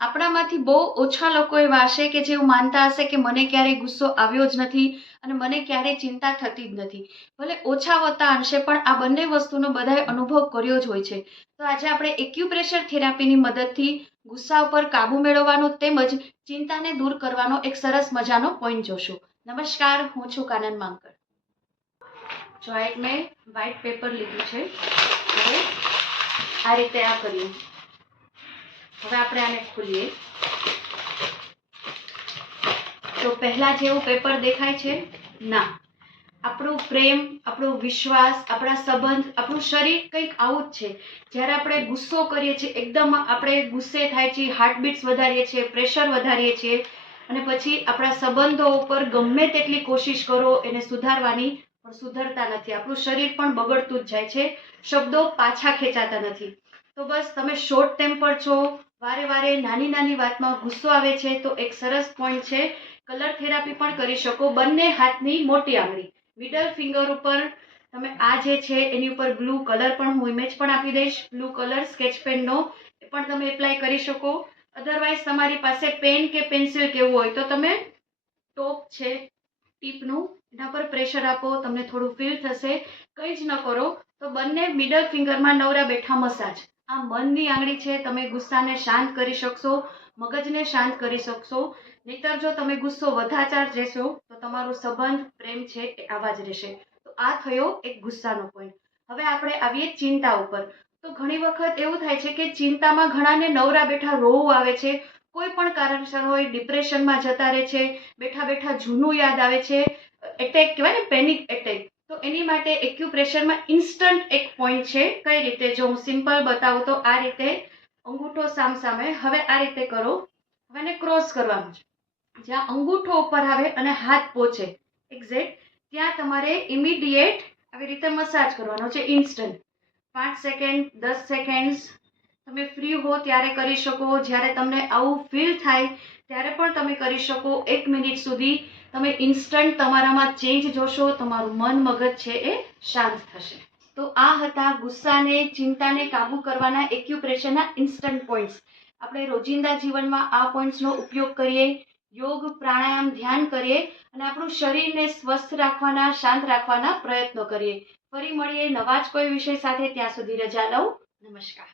આપણામાંથી બહુ ઓછા લોકો એવા હશે કે જેવું માનતા હશે કે મને ક્યારેય ગુસ્સો આવ્યો જ નથી અને મને ક્યારેય ચિંતા થતી જ નથી. ભલે ઓછા વત્તા અંશે પણ આ બંને વસ્તુનો બધાએ અનુભવ કર્યો જ હોય છે. તો આજે આપણે એક્યુપ્રેશર થેરાપીની મદદથી ગુસ્સા ઉપર કાબુ મેળવવાનો તેમજ ચિંતાને દૂર કરવાનો એક સરસ મજાનો પોઈન્ટ જોશું. નમસ્કાર, હું છું કાનન માંકર જો મેં વ્હાઇટ પેપર લીધું છે. આ રીતે આ કર્યું હવે આપણે આને ખોલીએ. તો પહેલા જેવું પેપર દેખાય છે? ના. આપણો પ્રેમ, આપણો વિશ્વાસ, આપણા સંબંધ, આપણું શરીર કંઈક આવું જ છે. જ્યારે આપણે ગુસ્સો કરીએ છીએ, એકદમ આપણે ગુસ્સે થાય છે હાર્ટબીટ્સ વધારીએ છીએ પ્રેશર વધારીએ છીએ, અને પછી આપણા સંબંધો ઉપર ગમે તેટલી કોશિશ કરો, એને સુધારવાની પણ સુધરતા નથી. આપણું શરીર પણ બગડતું જ જાય છે. શબ્દો પાછા ખેંચાતા નથી. તો બસ તમે શોર્ટ ટેમ્પર છો વારે વારે નાની નાની વાતમાં ગુસ્સો આવે છે તો એક સરસ પોઈન્ટ છે કલર થેરાપી પણ કરી શકો. બંને હાથની મોટી આંગળી. મિડલ ફિંગર ઉપર તમે આ જે છે, એની ઉપર બ્લુ કલર પણ હું ઇમેજ પણ આપી દઈશ. બ્લુ કલર સ્કેચ પેનનો એ પણ તમે એપ્લાય કરી શકો. અધરવાઇઝ તમારી પાસે પેન કે પેન્સિલ કેવું હોય તો તમે ટોપ છે ટીપનું એના પર પ્રેશર આપો, તમને થોડું ફીલ થશે. કંઈ જ ન કરો. તો બંને મિડલ ફિંગરમાં નવરા બેઠા મસાજ. આ મનની આંગળી છે, તમે ગુસ્સાને શાંત કરી શકશો, મગજને શાંત કરી શકશો. નહીતર જો તમે ગુસ્સો વધાચાર રહેશો, તો તમારો સંબંધ, પ્રેમ છે એ આવા જ રહેશે. તો આ થયો એક ગુસ્સાનો પોઈન્ટ હવે આપણે આવીએ ચિંતા ઉપર. તો ઘણી વખત એવું થાય છે કે ચિંતામાં ઘણાને નવરા બેઠા રોવું આવે છે, કોઈ પણ કારણસર હોય ડિપ્રેશનમાં જતા રહે છે, બેઠા બેઠા જૂનું યાદ આવે છે એટેક કહેવાય ને પેનિક એટેક એની માટે એક્યુપ્રેશરમાં ઇન્સ્ટન્ટ એક પોઈન્ટ છે. કઈ રીતે? જો હું સિમ્પલ બતાવું તો આ રીતે અંગૂઠો સામસામે હવે આ રીતે કરો. હવે ક્રોસ કરવાનું છે. જ્યાં અંગૂઠો ઉપર આવે અને હાથ પહોંચે એક્ઝેક્ટ ત્યાં તમારે ઇમિડિયેટ આવી રીતે મસાજ કરવાનો છે ઇન્સ્ટન્ટ પાંચ સેકન્ડ દસ સેકન્ડ્સ તમે ફ્રી હો ત્યારે કરી શકો. જ્યારે તમને આવું ફીલ થાય, ત્યારે પણ તમે કરી શકો. એક મિનિટ સુધી તમે ઇન્સ્ટન્ટ તમારામાં ચેન્જ જોશો, તમારું મન મગજ છે એ શાંત થશે. તો આ હતા ગુસ્સાને, ચિંતાને કાબૂ કરવાના એક્યુપ્રેશરના ઇન્સ્ટન્ટ પોઈન્ટ્સ આપણે રોજિંદા જીવનમાં આ પોઈન્ટ્સનો ઉપયોગ કરીએ, યોગ, પ્રાણાયામ ધ્યાન કરીએ અને આપણું શરીરને સ્વસ્થ રાખવાના, શાંત રાખવાના પ્રયત્નો કરીએ. ફરી મળીએ નવા જ કોઈ વિષય સાથે, ત્યાં સુધી રજા લઉં. નમસ્કાર.